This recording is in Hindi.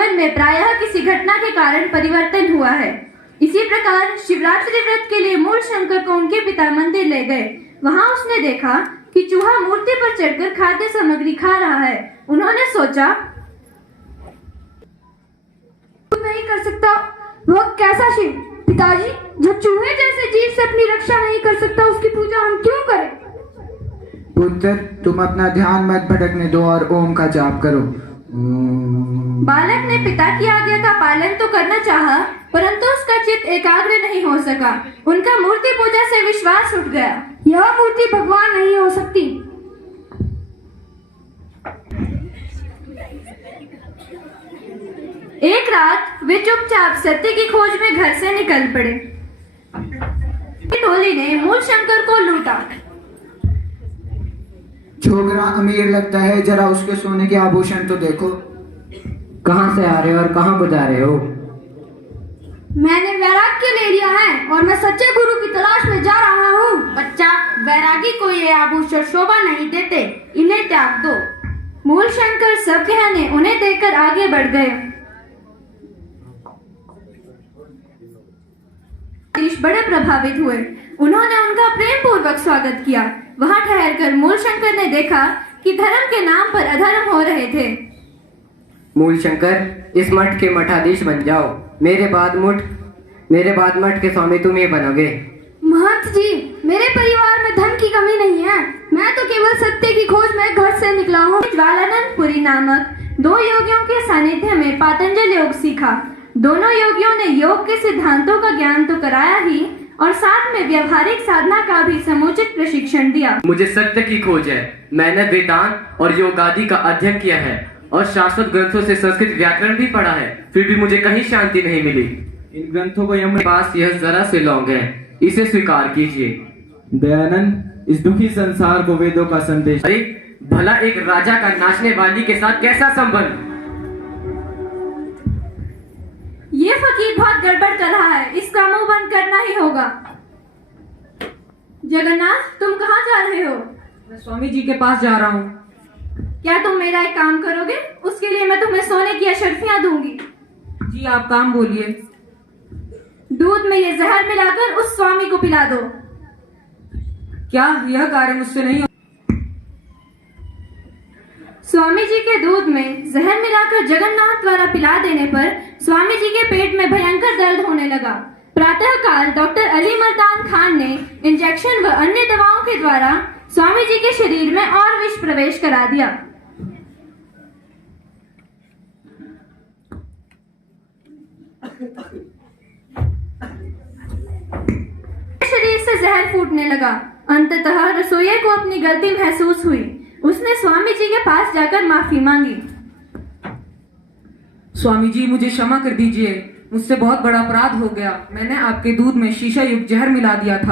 जीवन में प्रायः किसी घटना के कारण परिवर्तन हुआ है। इसी प्रकार शिवरात्रि व्रत के लिए मूल शंकर को उनके पिता मंदिर ले गए। वहां उसने देखा कि चूहा मूर्ति पर चढ़कर खाद्य सामग्री खा रहा है। उन्होंने सोचा, नहीं कर सकता। वह कैसा शिव? पिताजी, जो चूहे जैसे जीव से अपनी रक्षा नहीं कर सकता, उसकी पूजा हम क्यों करें? पुत्र, तुम अपना ध्यान मत भटकने दो और ओम का जाप करो। बालक ने पिता की आज्ञा का पालन तो करना चाहा, परंतु उसका चित्त एकाग्र नहीं हो सका। उनका मूर्ति पूजा से विश्वास उठ गया। यह मूर्ति भगवान नहीं हो सकती। एक रात वे चुपचाप सत्य की खोज में घर से निकल पड़े। टोली ने मूल शंकर को लूटा। छोकरा अमीर लगता है, जरा उसके सोने के आभूषण तो देखो। कहाँ से आ रहे हो और कहाँ को जा रहे हो? मैंने वैराग्य ले लिया है और मैं सच्चे गुरु की तलाश में जा रहा हूँ। बच्चा, वैरागी को ये आभूषण शोभा नहीं देते, इन्हें त्याग दो। मूल शंकर सब कहने उन्हें देखकर आगे बढ़ गए। बड़े प्रभावित हुए। उन्होंने उनका प्रेम पूर्वक स्वागत किया। वहां ठहरकर मूल शंकर ने देखा कि धर्म के नाम पर अधर्म हो रहे थे। मूल शंकर, इस मठ के मठाधीश बन जाओ। मेरे बाद मठ के स्वामी तुम ही बनोगे। महंत जी, मेरे परिवार में धन की कमी नहीं है। मैं तो केवल सत्य की खोज में घर से निकला हूँ। ज्वालानंदपुरी नामक दो योगियों के सानिध्य में पातंजल योग सीखा। दोनों योगियों ने योग के सिद्धांतों का ज्ञान तो कराया ही और साथ में व्यवहारिक साधना का भी समुचित प्रशिक्षण दिया। मुझे सत्य की खोज है। मैंने वेदांत और योग आदि का अध्ययन किया है और शाश्वत ग्रंथों से संस्कृत व्याकरण भी पढ़ा है, फिर भी मुझे कहीं शांति नहीं मिली। इन ग्रंथों को यम पास यह जरा से लौंग है, इसे स्वीकार कीजिए। दयानंद, इस दुखी संसार को वेदों का संदेश। अरे भला एक राजा का नाचने वाली के साथ कैसा संबंध? ये फकीर बहुत गड़बड़ कर रहा है, इसका मुंह बंद करना ही होगा। जगन्नाथ, तुम कहाँ जा रहे हो? मैं स्वामी जी के पास जा रहा हूँ। क्या तुम मेरा एक काम करोगे? उसके लिए मैं तुम्हें सोने की अशर्फियां दूंगी। जी, आप काम बोलिए। दूध में ये जहर मिलाकर उस स्वामी को पिला दो। क्या यह कार्य मुझसे नहीं? स्वामी जी के दूध में जहर मिलाकर जगन्नाथ द्वारा पिला देने पर स्वामी जी के पेट में भयंकर दर्द होने लगा। प्रातःकाल डॉक्टर अली मर्दान खान ने इंजेक्शन व अन्य दवाओं के द्वारा स्वामी जी के शरीर में और विष प्रवेश करा दिया। शरीर से जहर फूटने लगा। अंततः रसोइये को अपनी गलती महसूस हुई। उसने स्वामी जी के पास जाकर माफी मांगी। स्वामी जी, मुझे क्षमा कर दीजिए। मुझसे बहुत बड़ा अपराध हो गया। मैंने आपके दूध में शीशा युक्त जहर मिला दिया था।